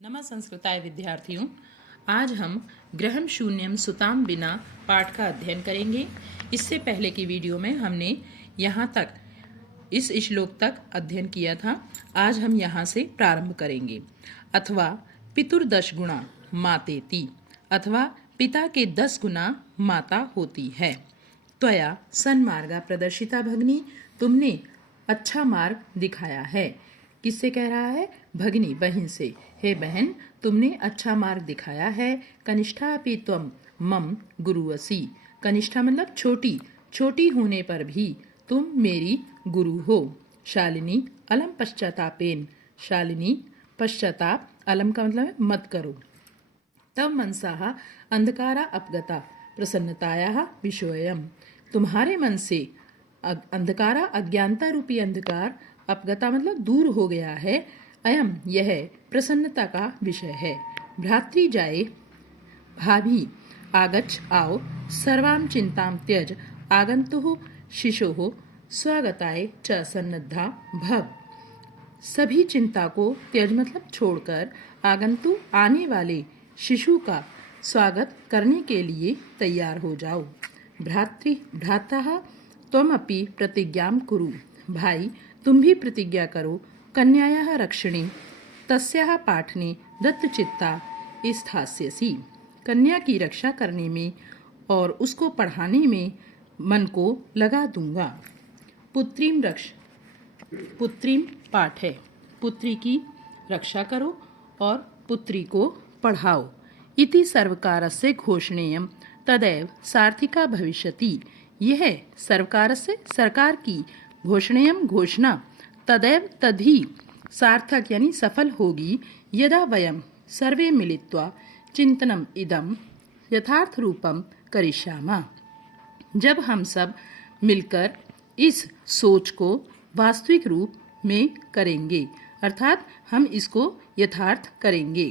नमः संस्कृताय विद्यार्थियों, आज हम ग्रहम शून्यम सुताम बिना पाठ का अध्ययन करेंगे। इससे पहले की वीडियो में हमने यहाँ तक इस श्लोक तक अध्ययन किया था। आज हम यहाँ से प्रारंभ करेंगे। अथवा पितुर्दश गुणा मातेति, अथवा पिता के 10 गुना माता होती है। त्वया सन्मार्गा प्रदर्शिता भगिनी, तुमने अच्छा मार्ग दिखाया है। किससे कह रहा है? भगिनी, बहन से। हे बहन, तुमने अच्छा मार्ग दिखाया है। कनिष्ठा अपि त्वम मम गुरुअसि, कनिष्ठा मतलब छोटी, छोटी होने पर भी तुम मेरी गुरु हो। शालिनी अलम पश्चातापेन, शालिनी पश्चाताप, अलम का मतलब है मत करो। तब मनसाह अंधकारा अपगता प्रसन्नताया विषयोयम, तुम्हारे मन से अंधकारा अज्ञानता रूपी अंधकार अपगता मतलब दूर हो गया है। अयम यह प्रसन्नता का विषय है। भ्रातृ जाए भाभी आगच्छ आओ, सर्वाम चिंताम त्यज आगंतुः शिशोः स्वागताय च सन्नद्धा भव, सभी चिंता को त्यज मतलब छोड़कर आगंतु आने वाले शिशु का स्वागत करने के लिए तैयार हो जाओ। भ्रातः त्वमपि प्रतिज्ञां कुरु, भाई तुम भी प्रतिज्ञा करो। कन्यायाः रक्षणे तस्याः पाठने दत्तचित्ता स्थास्यसि, कन्या की रक्षा करने में और उसको पढ़ाने में मन को लगा दूंगा। पुत्रीम रक्ष, पुत्रीम पाठ है, पुत्री की रक्षा करो और पुत्री को पढ़ाओ। इति सर्वकारस्य घोषणेयं तदैव सार्थिका भविष्यति, यह सर्वकारस्य सरकार की घोषणेयं घोषणा तदैव तभी सार्थक यानी सफल होगी। यदा वयम सर्वे मिलित्वा चिंतनम इदम यथार्थ रूपम करिष्यामः, जब हम सब मिलकर इस सोच को वास्तविक रूप में करेंगे, अर्थात हम इसको यथार्थ करेंगे।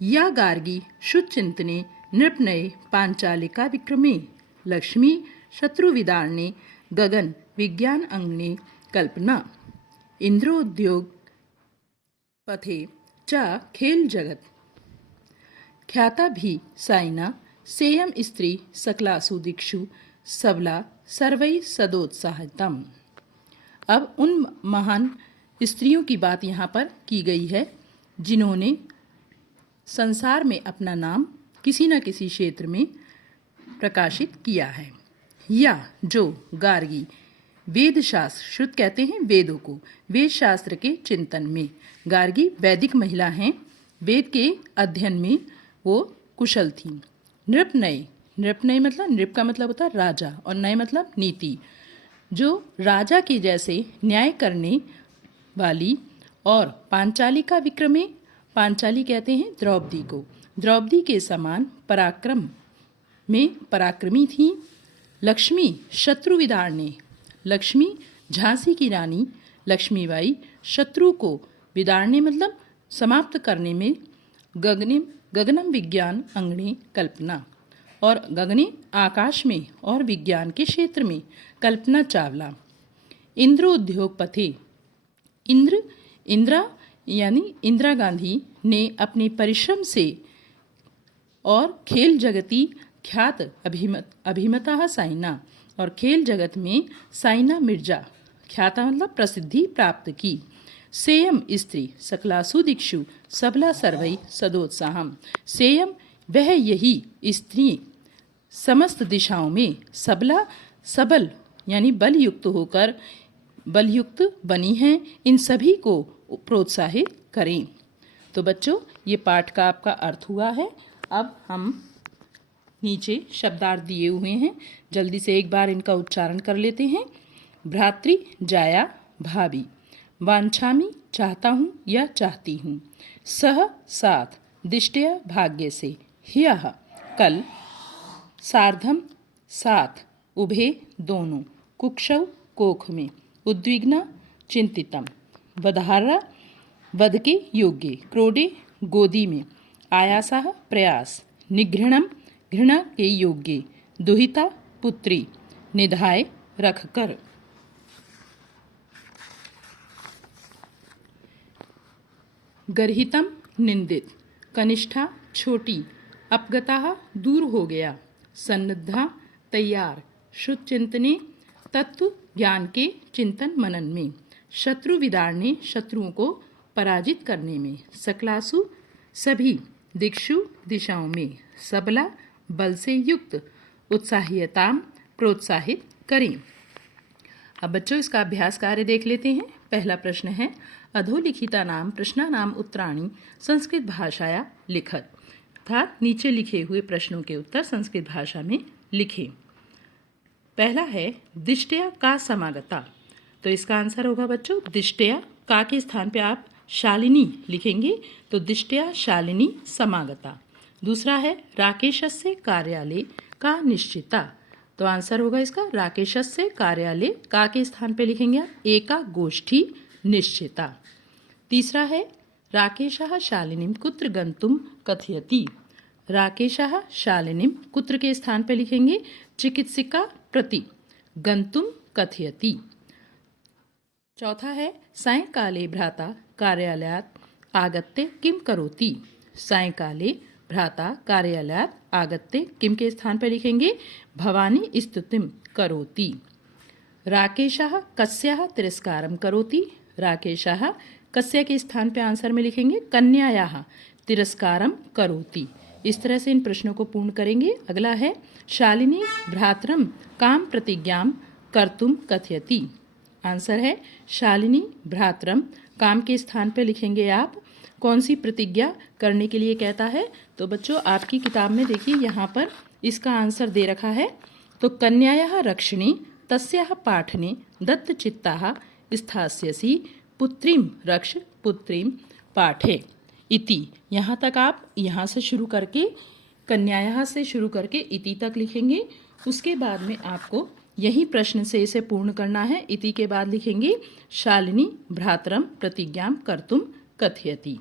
या गार्गी शुचिंतने नृपनये पांचालिका विक्रमे, लक्ष्मी शत्रुविदारणे गगन विज्ञान अंगने कल्पना, इंद्रोद्योग पथे च खेल जगत ख्याता भी साइना, सेयम स्त्री सकलासु दिक्षु सबला सर्वै सदोत्साहितम। अब उन महान स्त्रियों की बात यहाँ पर की गई है जिन्होंने संसार में अपना नाम किसी न किसी क्षेत्र में प्रकाशित किया है। या जो गार्गी वेद शास्त्र, श्रुत कहते हैं वेदों को, वेद शास्त्र के चिंतन में, गार्गी वैदिक महिला हैं, वेद के अध्ययन में वो कुशल थी। नृपनय, नृपनय मतलब नृप का मतलब होता है राजा और नय मतलब नीति, जो राजा के जैसे न्याय करने वाली, और पांचाली का विक्रमे, पांचाली कहते हैं द्रौपदी को, द्रौपदी के समान पराक्रम में पराक्रमी थी। लक्ष्मी शत्रु विदारणे, लक्ष्मी झांसी की रानी लक्ष्मीबाई शत्रु को विदारणे मतलब समाप्त करने में, गगनम विज्ञान अंगणे कल्पना, और गगने आकाश में और विज्ञान के क्षेत्र में कल्पना चावला। इंद्र उद्योग पथे, इंदिरा यानी इंदिरा गांधी ने अपने परिश्रम से और खेल जगती ख्यात अभिमता साइना, और खेल जगत में साइना मिर्जा ख्याता मतलब प्रसिद्धि प्राप्त की। सेयम स्त्री सकलासु दिक्षु सबला सर्वै सदोत्साहम, सेयम वह यही स्त्री समस्त दिशाओं में सबला सबल यानी बलयुक्त होकर बलयुक्त बनी हैं, इन सभी को प्रोत्साहित करें। तो बच्चों, ये पाठ का आपका अर्थ हुआ है। अब हम नीचे शब्दार्थ दिए हुए हैं, जल्दी से एक बार इनका उच्चारण कर लेते हैं। भ्रातृ जाया भाभी, वांछामी चाहता हूँ या चाहती हूँ। सह साथ, दिष्टया भाग्य से। ह्यः कल, सार्धम साथ, उभे दोनों, कुक्षौ कोख में, उद्विग्ना चिंतितम, वधारा वध के योग्य, क्रोडे गोदी में, आयासः प्रयास, निघृणम घृणा के योग्य, दुहिता पुत्री, निधाय रखकर। गर्हितम निंदित। कनिष्ठा छोटी। अपगतः दूर हो गया। सन्निधा तैयार। शुद्ध चिंतने तत्व ज्ञान के चिंतन मनन में। शत्रु विदारणे शत्रुओं को पराजित करने में। सकलासु सभी। दिक्षु दिशाओं में। सबला बल से युक्त। उत्साहियता प्रोत्साहित करें। अब बच्चों इसका अभ्यास कार्य देख लेते हैं। पहला प्रश्न है अधोलिखिता नाम प्रश्नानाम उत्तराणि संस्कृत भाषाया लिखत, अर्थात नीचे लिखे हुए प्रश्नों के उत्तर संस्कृत भाषा में लिखें। पहला है दिष्टया का समागता, तो इसका आंसर होगा बच्चों दिष्टया का के स्थान पे आप शालिनी लिखेंगे तो दिष्टया शालिनी समागता। दूसरा है राकेशस्य कार्यालय का निश्चिता, तो आंसर होगा इसका राकेशस्य कार्यालय का के स्थान पे लिखेंगे आप एका गोष्ठी निश्चिता। तीसरा है राकेशः शालिनीं कुत्र गंतुम कथयति, राकेशः शालिनीं कुत्र के स्थान पे लिखेंगे चिकित्सिका प्रति गंतुम कथयति। चौथा है सायंकाले भ्राता कार्यालयात् आगत्य किम करोति, सायंकाले भ्राता कार्यालयात् आगत्य किम के स्थान पर लिखेंगे भवानी स्तुतिं करोति। राकेशः कस्याः तिरस्कारं करोति, राकेशः कस्य के स्थान पे आंसर में लिखेंगे कन्यायाः तिरस्कारं करोति। इस तरह से इन प्रश्नों को पूर्ण करेंगे। अगला है शालिनी भ्रातरम काम प्रतिज्ञां कर्तुम कथयति, आंसर है शालिनी भ्रातरम काम के स्थान पे लिखेंगे आप कौन सी प्रतिज्ञा करने के लिए कहता है। तो बच्चों आपकी किताब में देखिए यहाँ पर इसका आंसर दे रखा है, तो कन्यायाः रक्षणे तस्याः पाठने दत्तचित्ताः स्थास्यसि पुत्रीं रक्ष पुत्रीं पाठे इति। यहाँ तक आप यहाँ से शुरू करके कन्यायाः से शुरू करके इति तक लिखेंगे। उसके बाद में आपको यही प्रश्न से इसे पूर्ण करना है। इति के बाद लिखेंगे शालिनी भ्रातरम प्रतिज्ञां कर्तुम कथयति।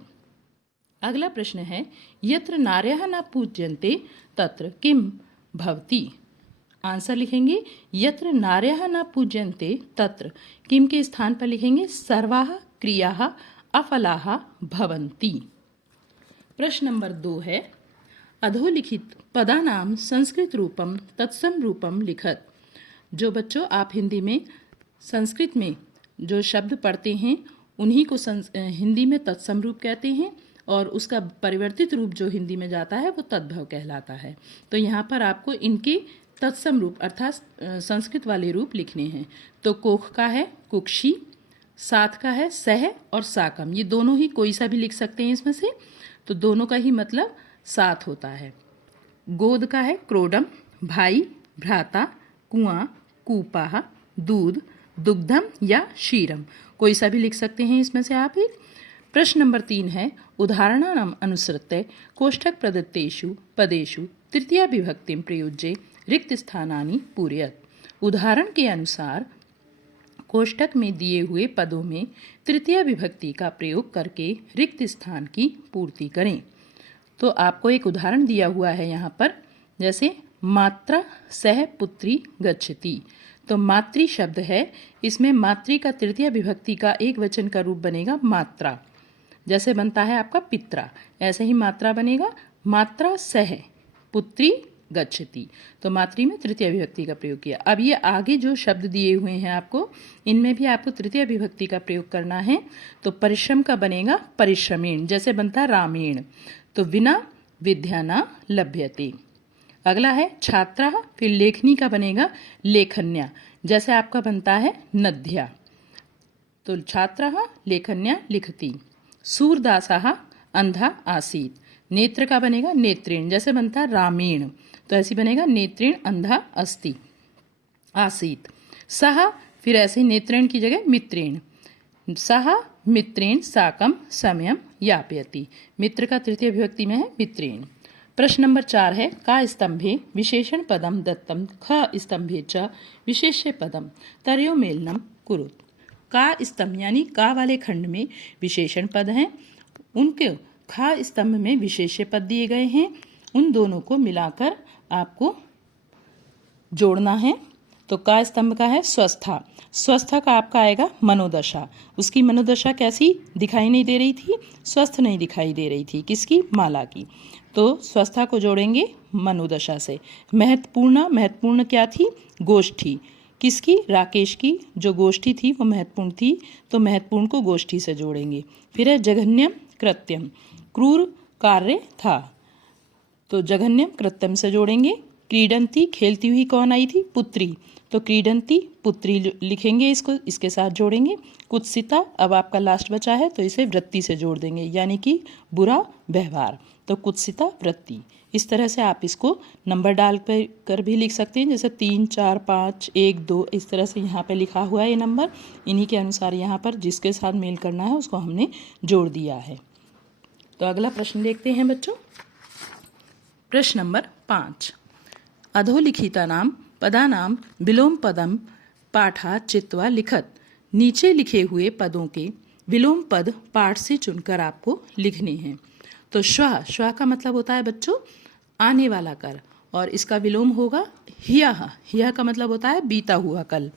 अगला प्रश्न है यत्र नार्यः न पूज्यन्ते तत्र किम भवति, आंसर लिखेंगे यत्र नार्यः न पूज्यन्ते तत्र किम के स्थान पर लिखेंगे सर्वाः क्रियाः अफलाः भवन्ति। प्रश्न नंबर 2 है अधोलिखित पदानाम संस्कृत रूपम तत्सम रूपम लिखत। जो बच्चों आप हिंदी में संस्कृत में जो शब्द पढ़ते हैं उन्हीं को हिंदी में तत्सम रूप कहते हैं और उसका परिवर्तित रूप जो हिंदी में जाता है वो तद्भव कहलाता है। तो यहाँ पर आपको इनके तत्सम रूप अर्थात संस्कृत वाले रूप लिखने हैं। तो कोख का है कुक्षी, साथ का है सह और साकम, ये दोनों ही कोई सा भी लिख सकते हैं इसमें से, तो दोनों का ही मतलब साथ होता है। गोद का है क्रोडम, भाई भ्राता, कुआं कूपाह, दूध दुग्धम या क्षीरम, कोई सा भी लिख सकते हैं इसमें से आप एक। प्रश्न नंबर 3 है उदाहरणानाम अनुसृत्य कोष्ठक प्रदत्तेषु पदेषु तृतीया विभक्तिं प्रयुज्य रिक्त स्थानानि पूरयत। उदाहरण के अनुसार कोष्ठक में दिए हुए पदों में तृतीया विभक्ति का प्रयोग करके रिक्त स्थान की पूर्ति करें। तो आपको एक उदाहरण दिया हुआ है यहाँ पर, जैसे मात्रा सह पुत्री गच्छति, तो मातृ शब्द है, इसमें मातृ का तृतीय विभक्ति का एक वचन का रूप बनेगा मात्रा, जैसे बनता है आपका पित्रा, ऐसे ही मात्रा बनेगा मात्रा सह पुत्री गच्छति, तो मातृ में तृतीय विभक्ति का प्रयोग किया। अब ये आगे जो शब्द दिए हुए हैं आपको, इनमें भी आपको तृतीय विभक्ति का प्रयोग करना है। तो परिश्रम का बनेगा परिश्रमेण, जैसे बनता है रामेण, तो विना विद्या न लभ्यते। अगला है छात्रा, फिर लेखनी का बनेगा लेखन्या, जैसे आपका बनता है नद्या, तो छात्रा लेखन्या लिखती। सूरदासः अंधा आसीत, नेत्र का बनेगा नेत्रेण, जैसे बनता है रामेण, तो ऐसी बनेगा नेत्रेण अंधा अस्ति आसीत। सह, फिर ऐसे नेत्रेण की जगह मित्रेण, सह मित्रेण साकम समयम यापयति, मित्र का तृतीय विभक्ति में है मित्रेण। प्रश्न नंबर 4 है का स्तंभे विशेषण पदम दत्तम ख स्तंभे च विशेष्य पदम तर्यो मेलनम कुरुत। का स्तंभ यानी का वाले खंड में विशेषण पद हैं, उनके खा स्तंभ में विशेष्य पद दिए गए हैं, उन दोनों को मिलाकर आपको जोड़ना है। तो तो का स्तंभ का है स्वस्था। स्वस्था का आपका आएगा मनोदशा। उसकी मनोदशा कैसी दिखाई नहीं दे रही थी, स्वस्थ नहीं दिखाई दे रही थी, किसकी, माला की। तो स्वस्था को जोड़ेंगे मनोदशा से। महत्वपूर्ण, महत्वपूर्ण क्या थी, गोष्ठी, किसकी, राकेश की। जो गोष्ठी थी वो महत्वपूर्ण थी, तो महत्वपूर्ण को गोष्ठी से जोड़ेंगे। फिर है जघन्यम कृत्यम, क्रूर कार्य था, तो जघन्यम कृत्यम से जोड़ेंगे। क्रीडंती, खेलती हुई कौन आई थी, पुत्री, तो क्रीडंती पुत्री लिखेंगे इसको, इसके साथ जोड़ेंगे। कुत्सिता, अब आपका लास्ट बचा है तो इसे वृत्ति से जोड़ देंगे, यानी कि बुरा व्यवहार, तो कुत्सिता वृत्ति। इस तरह से आप इसको नंबर डाल कर भी लिख सकते हैं, जैसे 3, 4, 5, 1, 2, इस तरह से यहाँ पे लिखा हुआ है ये नंबर। इन्हीं के अनुसार यहाँ पर जिसके साथ मेल करना है उसको हमने जोड़ दिया है। तो अगला प्रश्न देखते हैं बच्चों। प्रश्न नंबर 5। अधोलिखितानां पदानां विलोम पदम पाठा चित्वा लिखत। नीचे लिखे हुए पदों के विलोम पद पाठ से चुनकर आपको लिखने हैं। तो श्वः, श्वः का मतलब होता है बच्चों आने वाला कर, और इसका विलोम होगा ह्यः। ह्यः का मतलब होता है बीता हुआ कल।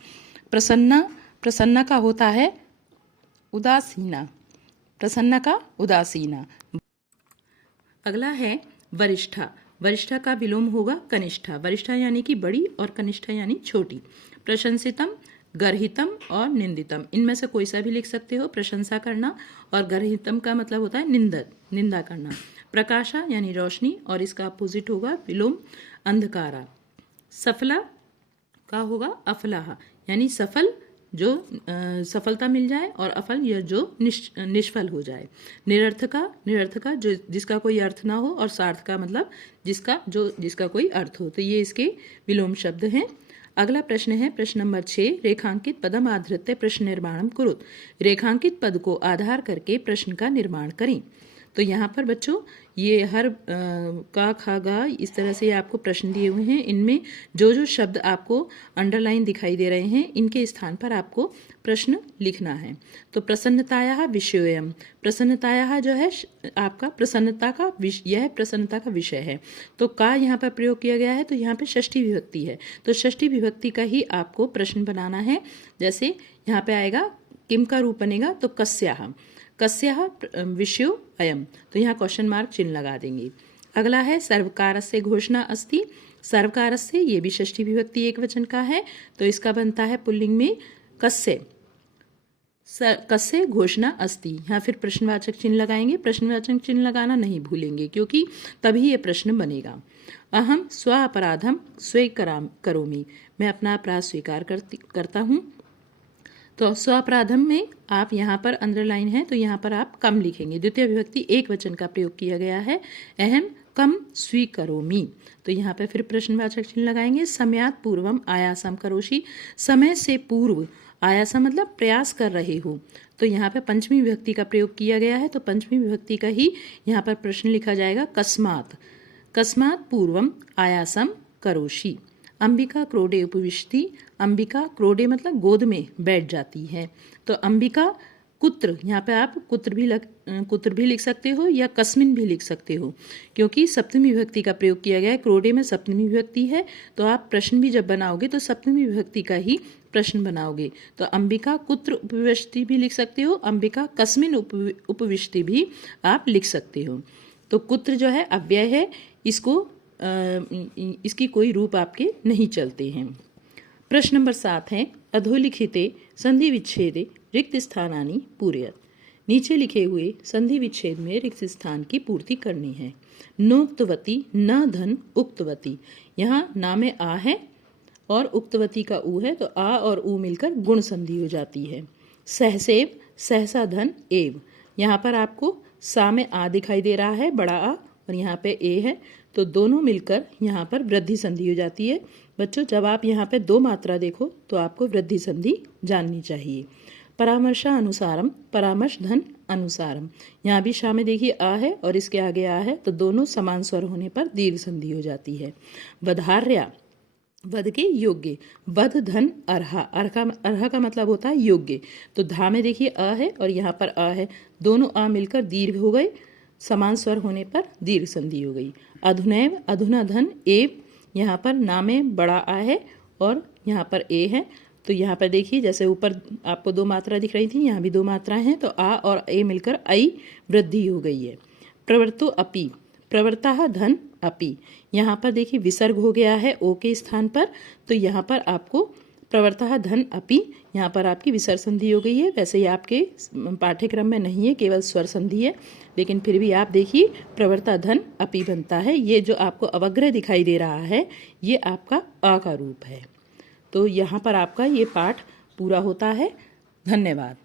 प्रसन्ना, प्रसन्ना का होता है उदासीना, प्रसन्ना का उदासीना। अगला है वरिष्ठा। वरिष्ठा का विलोम होगा कनिष्ठा। वरिष्ठा यानी कि बड़ी और कनिष्ठा यानी छोटी। प्रशंसितम, गर्हितम और निंदितम, इनमें से कोई सा भी लिख सकते हो। प्रशंसा करना, और गर्हितम का मतलब होता है निंदा करना। प्रकाशा यानी रोशनी, और इसका अपोजिट होगा विलोम अंधकारा। सफला का होगा अफलाह, यानी सफल, जो सफलता मिल जाए, और अफल या जो निष्फल हो जाए। निरर्थका, निरर्थका जो जिसका कोई अर्थ ना हो, और सार्थका मतलब जिसका कोई अर्थ हो। तो ये इसके विलोम शब्द हैं। अगला प्रश्न है प्रश्न नंबर 6। रेखांकित पदम आधृत्य प्रश्न निर्माणम कुरुत। रेखांकित पद को आधार करके प्रश्न का निर्माण करें। तो यहाँ पर बच्चों ये हर का, खा, गा, इस तरह से आपको प्रश्न दिए हुए हैं। इनमें जो जो शब्द आपको अंडरलाइन दिखाई दे रहे हैं, इनके स्थान पर आपको प्रश्न लिखना है। तो प्रसन्नताया विषयोयम, प्रसन्नताया जो है आपका प्रसन्नता का यह प्रसन्नता का विषय है। तो का यहाँ पर प्रयोग किया गया है, तो यहाँ पे षष्ठी विभक्ति है, तो षष्ठी विभक्ति का ही आपको प्रश्न बनाना है। जैसे यहाँ पे आएगा किम का रूप बनेगा, तो कस्याः, कस्याः विषयो अयम, तो यहाँ क्वेश्चन मार्क चिन्ह लगा देंगे। अगला है सर्वकारस्य घोषणा अस्ति। सर्वकारस्य, ये भी षष्ठी विभक्ति एक वचन का है, तो इसका बनता है पुल्लिंग में कस्य, कस्य घोषणा अस्ति। यहाँ फिर प्रश्नवाचक चिन्ह लगाएंगे। प्रश्नवाचक चिन्ह लगाना नहीं भूलेंगे, क्योंकि तभी ये प्रश्न बनेगा। अहम स्व अपराधम स्वीकारामि करोमि, मैं अपना अपराध स्वीकार करता हूँ। तो स्वापराधम में आप यहाँ पर अंडरलाइन है, तो यहाँ पर आप कम लिखेंगे। द्वितीय विभक्ति एक वचन का प्रयोग किया गया है। अहम कम स्वीकरोमि, तो यहाँ पे फिर प्रश्नवाचक चिन्ह लगाएंगे। समयात् पूर्वम आयासम करोषि, समय से पूर्व, आयासम मतलब प्रयास कर रहे हो, तो यहाँ पे पंचमी विभक्ति का प्रयोग किया गया है। तो पंचमी विभक्ति का ही यहाँ पर प्रश्न लिखा जाएगा। कस्मात्, कस्मात् पूर्वम आयासम करोषि। अंबिका क्रोडे उपविशति, अंबिका क्रोडे मतलब गोद में बैठ जाती है, तो अंबिका कुत्र, यहाँ पे आप कुत्र भी लिख सकते हो, या कस्मिन भी लिख सकते हो, क्योंकि सप्तमी विभक्ति का प्रयोग किया गया है। क्रोडे में सप्तमी विभक्ति है, तो आप प्रश्न भी जब बनाओगे तो सप्तमी विभक्ति का ही प्रश्न बनाओगे। तो अंबिका कुत्र उपविशति भी लिख सकते हो, अंबिका कस्मिन उपविशति भी आप लिख सकते हो। तो कुत्र जो है अव्यय है, इसकी कोई रूप आपके नहीं चलते हैं। प्रश्न नंबर 7 है अधोलिखिते संधि विच्छेदे रिक्त स्थानानि पूरयत। नीचे लिखे हुए संधि विच्छेद में रिक्त स्थान की पूर्ति करनी है। नोक्तवती न धन उक्तवती, यहाँ ना में आ है और उक्तवती का ऊ है, तो आ और ऊ मिलकर गुण संधि हो जाती है। सहसेव सहसा धन एव, यहाँ पर आपको सा में आ दिखाई दे रहा है, बड़ा आ, और यहाँ पे ए है, तो दोनों मिलकर यहाँ पर वृद्धि संधि हो जाती है। बच्चों जब आप यहाँ पे दो मात्रा देखो तो आपको वृद्धि संधि जाननी चाहिए। परामर्शा अनुसारम, परामर्श धन अनुसारम, यहाँ भी शा में देखिए आ है और इसके आगे आ है, तो दोनों समान स्वर होने पर दीर्घ संधि हो जाती है। वधार्या, वध के योग्य, वध धन अर्हा, अर्हा का मतलब होता है योग्य, तो धा में देखिए आ है और यहाँ पर आ है, दोनों आ मिलकर दीर्घ हो गए, समान स्वर होने पर दीर्घ संधि हो गई। अधुनैव, अधुना धन एव, यहाँ पर ना में बड़ा आ है और यहाँ पर ए है, तो यहाँ पर देखिए जैसे ऊपर आपको 2 मात्रा दिख रही थी, यहाँ भी 2 मात्राएं हैं, तो आ और ए मिलकर आई वृद्धि हो गई है। प्रवर्तो अपि, प्रवर्तः धन अपि, यहाँ पर देखिए विसर्ग हो गया है ओ के स्थान पर, तो यहाँ पर आपको प्रवर्तः धन अपि, यहाँ पर आपकी विसर्ग संधि हो गई है। वैसे ये आपके पाठ्यक्रम में नहीं है, केवल स्वर संधि है, लेकिन फिर भी आप देखिए प्रवर्तः धन अपि बनता है। ये जो आपको अवग्रह दिखाई दे रहा है, ये आपका अ का रूप है। तो यहाँ पर आपका ये पाठ पूरा होता है। धन्यवाद।